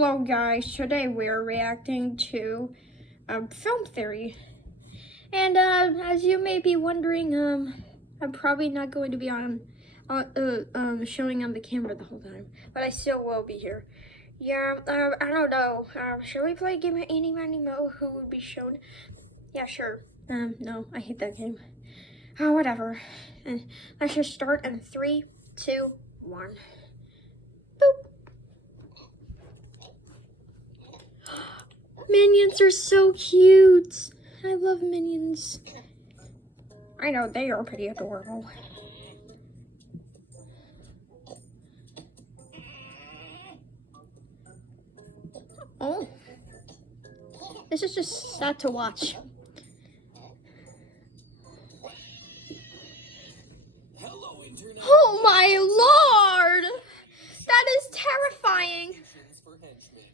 Hello guys, today we're reacting to Film Theory. And as you may be wondering, I'm probably not going to be showing on the camera the whole time, but I still will be here. Yeah, I don't know. Should we play a game of Eeny, Miny, Mo? Who would be shown? Yeah, sure. No, I hate that game. Oh, whatever. And let's just start in 3, 2, 1. Boop. Minions are so cute. I love minions. I know, they are pretty adorable. Oh. This is just sad to watch. Oh my lord! That is terrifying.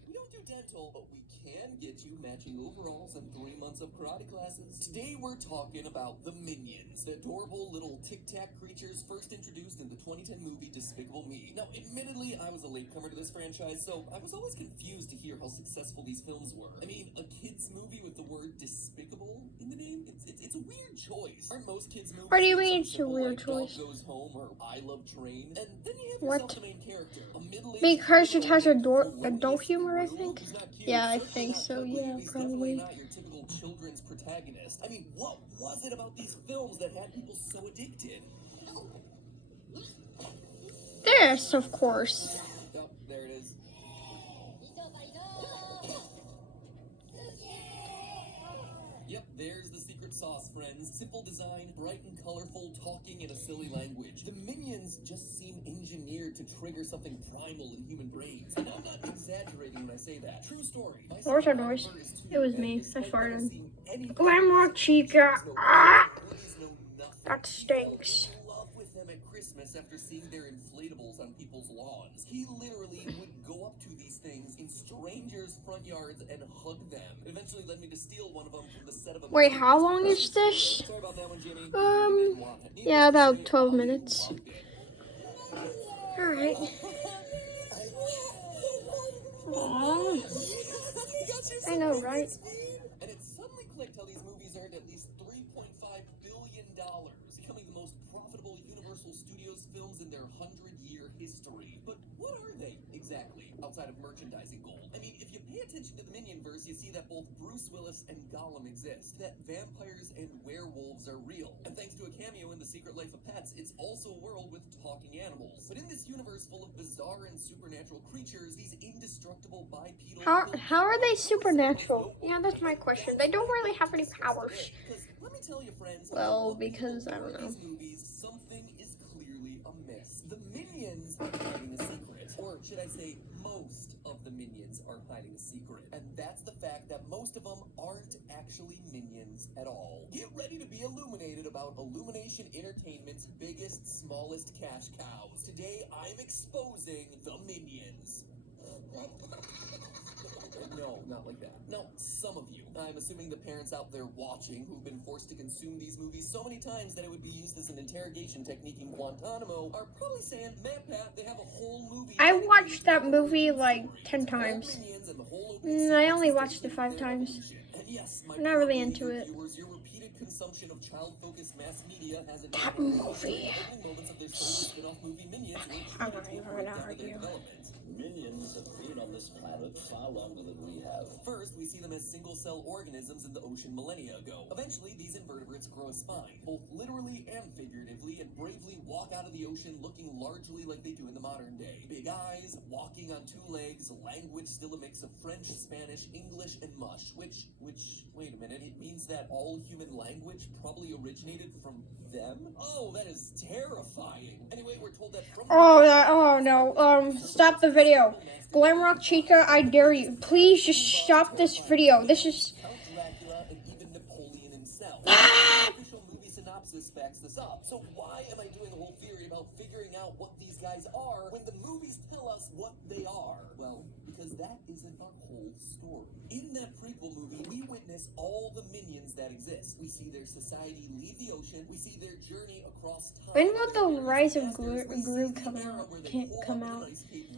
We don't do dental, but we can get you matching overalls and 3 months of karate classes. Today we're talking about the Minions, the adorable little tic-tac creatures first introduced in the 2010 movie Despicable Me. Now, admittedly, I was a latecomer to this franchise, so I was always confused to hear how successful these films were. I mean, a kids movie with the word despicable in the name? It's a weird choice. Aren't most kids movies? What do you mean it's a weird choice? Dog Goes Home or I Love Train, and then you have yourself the main character, a middle-aged because it has adult humor, I think. Yeah, I think so. Yeah, probably. Not your typical children's protagonist. I mean, what was it about these films that had people so addicted? This, of course. Oh, there it is. Yep, there's the secret sauce, friends. Simple design, bright and colorful, talking in a silly language. The Minions just seem engineered to trigger something primal in human brains. And I'm not exaggerating when I say that. True story. What was that noise? It was me. I farted. Grandma Chica. Ah! That stinks. At Christmas after seeing their inflatables on people's lawns. He literally would go up to these things in strangers' front yards and hug them. It eventually led me to steal one of them from the set of a... Wait, how long is this? Sorry about that one, Jimmy. Yeah, about 12 minutes. Alright. I know, right? And it suddenly clicked how these movies earned at least $3.5 billion, becoming the most profitable Universal Studios films in their 100-year history. But what are they, exactly, outside of merchandising gold? I mean, if you pay attention to the Minionverse, you see that both Bruce Willis and Gollum exist, that vampires and werewolves are real. And thanks to a cameo in The Secret Life of Pets, it's also a world with talking animals. But in this universe full of bizarre and supernatural creatures, these indestructible bipedal... How are they supernatural? Yeah, that's my question. They don't really have any powers. Let me tell you, friends, well, because, I don't know. These movies, something is clearly amiss. The Minions are hiding a secret. Or should I say, most of the Minions are hiding a secret. And that's the fact that most of them aren't actually Minions at all. Get ready to be illuminated about Illumination Entertainment's biggest, smallest cash cows. Today, I'm exposing the Minions. No, not like that. No, some of you. I'm assuming the parents out there watching who've been forced to consume these movies so many times that it would be used as an interrogation technique in Guantanamo are probably saying, man, Pat, they have a whole movie. I watched that movie like 10 times. I only watched it 5 times. I'm not really into it. That movie. I'm not even gonna argue. Minions have been on this planet far longer than we have. First, we see them as single-cell organisms in the ocean millennia ago. Eventually, these invertebrates grow a spine, both literally and figuratively, and bravely walk out of the ocean looking largely like they do in the modern day. Big eyes, walking on 2 legs, language still a mix of French, Spanish, English, and mush, which, wait a minute, it means that all human language probably originated from them? Oh, that is terrifying. Anyway, we're told that from... Oh no, stop the video. Glamrock Chica, I dare you. Please just stop this video. This is... Dracula and even Napoleon himself. The official movie synopsis backs this up. So why am I doing a whole theory about figuring out what these guys are when the movies tell us what they are? Well, because that isn't our whole story. In that prequel movie, we witness all the minions that exist. We see their society leave the ocean. We see their journey across time. When will the Rise of Gru come out? Can't come out.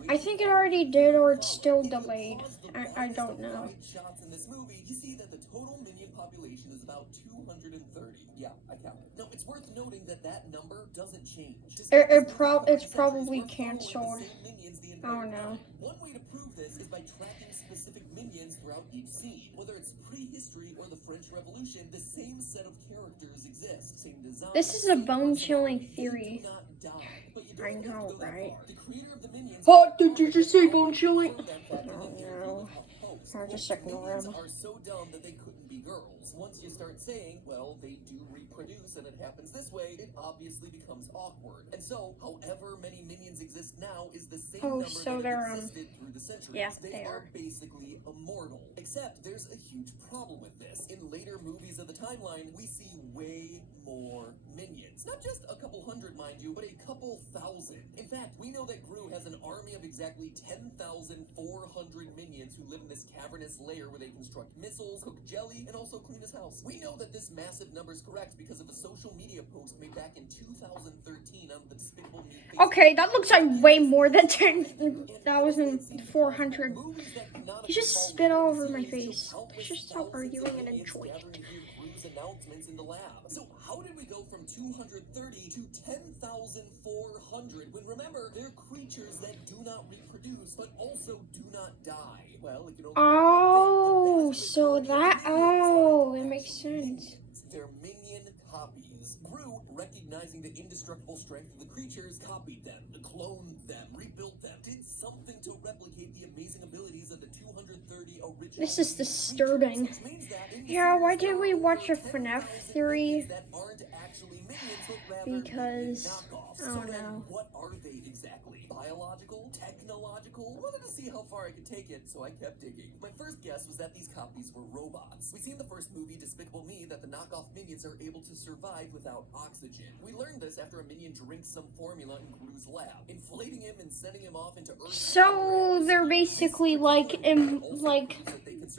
I think it already did, or it's still delayed. I don't know. Shots in this movie, you see that the total minion population is about 230. Yeah, I counted. Now, it's worth noting that that number doesn't change. It's probably canceled. I don't know. One way to prove this is by tracking specific minions throughout each scene. Whether it's prehistory or the French Revolution, the same set of characters exist. Same design. This is a bone-chilling theory. They do not die, but you I don't get to know, go that right? far. The creator of the minions. What did you just say, bone-chilling? No. I'll just ignore him. Are so dumb that they couldn't be girls. Once you start saying, well, they do reproduce and it happens this way, it obviously becomes awkward. And so, however many minions exist now is the same number so that they're, existed through the centuries. yeah, they are basically immortal. Except there's a huge problem with this. In later movies of the timeline, we see way more minions. Not just a couple hundred, mind you, but a couple thousand. In fact, we know that Gru has an army of exactly 10,400 minions who live in this cavernous lair where they construct missiles, cook jelly, and also clean his house. We know that this massive number is correct because of a social media post made back in 2013 on the Despicable Me Facebook. Okay, that looks like way more than 10,400. You just spit all over my face. Just stop arguing and enjoy it. Announcements in the lab. So how did we go from 230 to 10,400 when, remember, they're creatures that do not reproduce but also do not die? Well, it can only It makes sense. They're minion copies. Gru, recognizing the indestructible strength of the creatures, copied them, cloned them, rebuilt them, did something to replicate the amazing abilities of the 230 original. This is disturbing. Yeah, why did we watch a FNAF theory? Because, I don't know. What are they exactly? Biological? Technological? I wanted to see how far I could take it, so I kept digging. My first guess was that these copies were robots. We see in the first movie, Despicable Me, that the knockoff minions are able to survive without oxygen. We learned this after a minion drinks some formula in Gru's lab, inflating him and sending him off into Earth. So they're basically like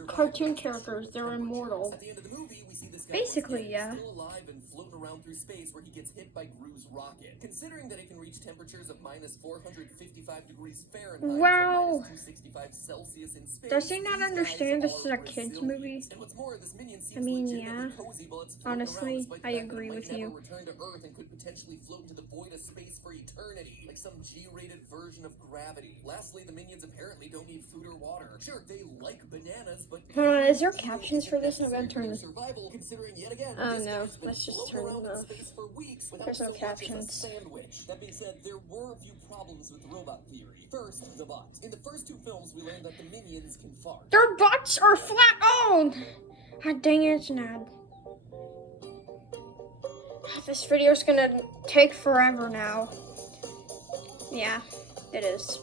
cartoon characters. They're immortal. At the end of the movie, we see this guy Basically, yeah. still alive and floating around through space where he gets hit by Gru's rocket. Considering that it can reach temperatures of minus 455 degrees Fahrenheit Wow. to minus 265 Celsius in space. Does he not understand this is a kids movie? And what's more, this minion seems I mean, legitimately yeah. cozy while it's floating Honestly, around, despite the I fact that agree it with might you. never return to Earth and could potentially float into the void of space for eternity, like some G-rated version of Gravity. Lastly, the minions apparently don't need food or water. Sure, they like bananas, but Hold on, is there captions for this? I'm gonna turn this. Survival, considering yet again, Oh this no, guy's been let's just floating turn around it in off. space for weeks without There's no so much as a captions. sandwich. That being said, there were a few problems with the robot theory. First, the bot. In the first two films, we learned that the minions can fart. Their butts are flat. Oh, God dang it, it's Nad. This video's gonna take forever now. Yeah, it is.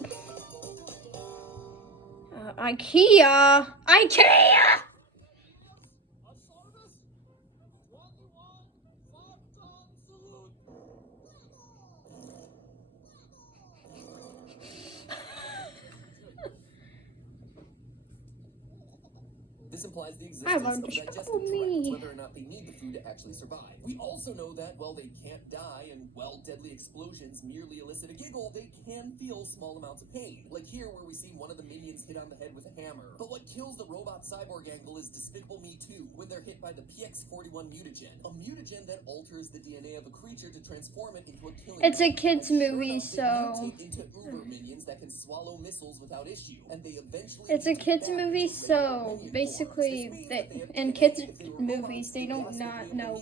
IKEA! IKEA! This implies the I existence love of Despicable digestive tracts, Me. whether or not they need the food to actually survive. We also know that while they can't die and while deadly explosions merely elicit a giggle, they can feel small amounts of pain. Like here where we see one of the minions hit on the head with a hammer. But what kills the robot cyborg angle is Despicable Me 2, when they're hit by the PX41 mutagen. A mutagen that alters the DNA of a creature to transform it into a killing. It's a machine. kids And sure movie, enough, they so mutate into uber minions that can swallow missiles without issue. And they eventually it's a mutate kids back movie, into so regular minion basically, in kids movies, they don't not know.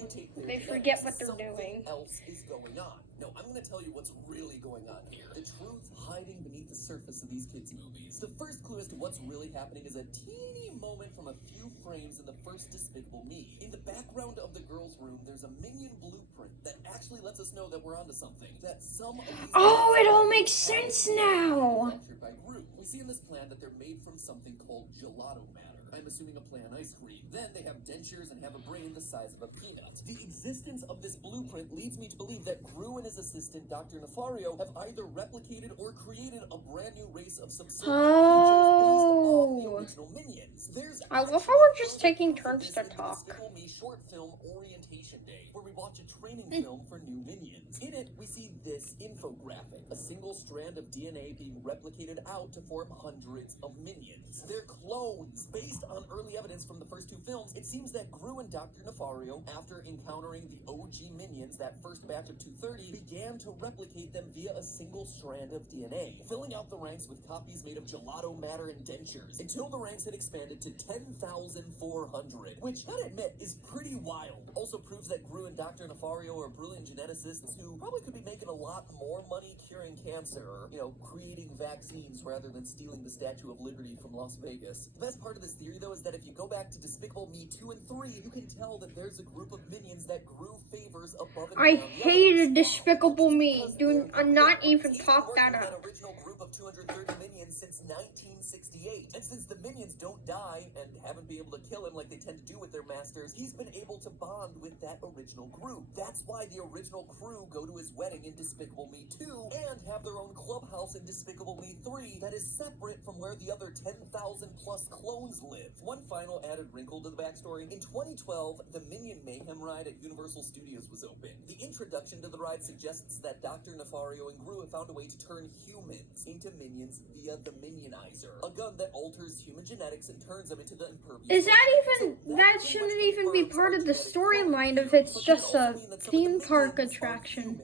They forget what they're doing. Else is going on. No, I'm going to tell you what's really going on here. The truth hiding beneath the surface of these kids' movies. The first clue as to what's really happening is a teeny moment from a few frames in the first Despicable Me. In the background of the girls' room, there's a minion blueprint that actually lets us know that we're onto something. That some of these Oh, it all makes sense now. manufactured by Gru. We see in this plan that they're made from something called gelato matter. I'm assuming a play on ice cream. Then they have dentures and have a brain the size of a peanut. The existence of this blueprint leads me to believe that Gru and his assistant, Dr. Nefario, have either replicated or created a brand new race of subservient creatures based Oh. original Minions. There's I love how we're just taking turns to talk. Despicable Me short film Orientation Day, where we watch a training film for new Minions. In it, we see this infographic, a single strand of DNA being replicated out to form hundreds of Minions. They're clones. Based on early evidence from the first two films, it seems that Gru and Dr. Nefario, after encountering the OG Minions, that first batch of 230, began to replicate them via a single strand of DNA, filling out the ranks with copies made of gelato matter and dentures, until the ranks had expanded to 10,400, which, gotta admit, is pretty wild. Also proves that Gru and Dr. Nefario are brilliant geneticists who probably could be making a lot more money curing cancer or, creating vaccines rather than stealing the Statue of Liberty from Las Vegas. The best part of this theory, though, is that if you go back to Despicable Me 2 and 3, you can tell that there's a group of Minions that Gru favors above and I beyond the hated others. Despicable Me. Because I'm not even he's talk been that working up. that original group of 230 Minions since 1968. And since the Minions don't die and haven't been able to kill him like they tend to do with their masters, he's been able to bond with that original group. That's why the original crew go to his wedding in Despicable Me 2 and have their own clubhouse in Despicable Me 3 that is separate from where the other 10,000 plus clones live. One final added wrinkle to the backstory. In 2012, the Minion Mayhem ride at Universal Studios was open. The introduction to the ride suggests that Dr. Nefario and Gru have found a way to turn humans into minions via the Minionizer, a gun that alters human genetics and turns them into the impervious. Is that even, that shouldn't even be part of the storyline if it's just a theme park attraction.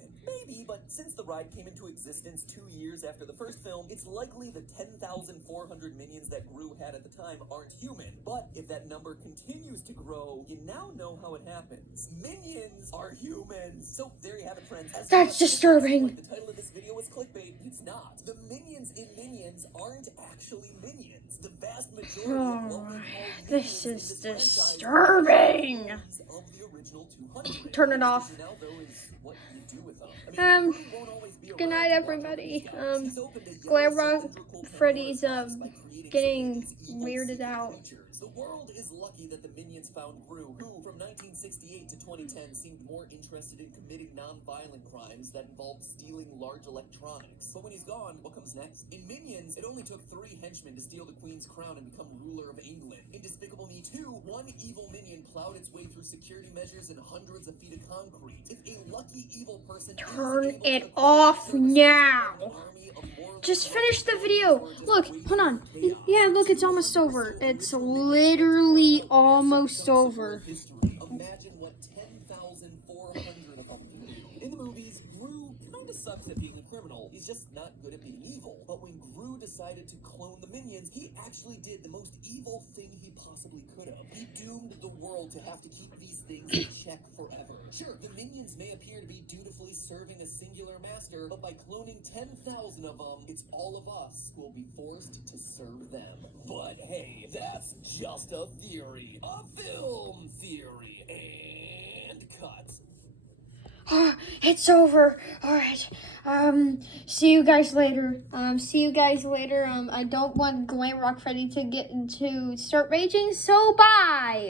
Maybe, but since the ride came into existence 2 years after the first film, it's likely the 10,400 Minions that Gru had at the time aren't human. But if that number continues to grow, you now know how it happens. Minions are humans! So there you have it, friends. That's disturbing. The title of this video is clickbait. It's not. The Minions in Minions aren't actually Minions. The vast majority of what we call This Minions in is this franchise disturbing. are of the original 200. Turn it off. Now, though, is what you do with them. I mean, Gru won't always be Good night, around to watch everybody. over these guys. He's open to Glam young, Rock cylindrical Freddy's, characters by creating getting some of these evil, weirded secret out. creatures. The world is lucky that the Minions found Gru, who, from 1968 to 2010, seemed more interested in committing non-violent crimes that involved stealing large electronics. But when he's gone, what comes next? In Minions, it only took 3 henchmen to steal the Queen's crown and become ruler of England. In Despicable Me 2, one evil minion plowed its way through security measures and hundreds of feet of concrete. If a lucky evil person Turn it off now. Just finish the video. Look, hold on. Yeah, look, it's almost over. It's literally almost over. Imagine what 10,400 of them can do. In the movies, Gru kind of sucks at being a criminal. He's just not good at being evil. But when Gru decided to clone the Minions, he actually did the most evil thing he possibly could have. He doomed the world to have to keep these things in check forever. Sure, the Minions may appear to be dutifully serving a singular master, but by cloning 10,000 of them, it's all of us who will be forced to serve them. But hey, that's just a theory. A film theory. And cut. It's over. Alright. See you guys later. I don't want Glam Rock Freddy to start raging, so bye!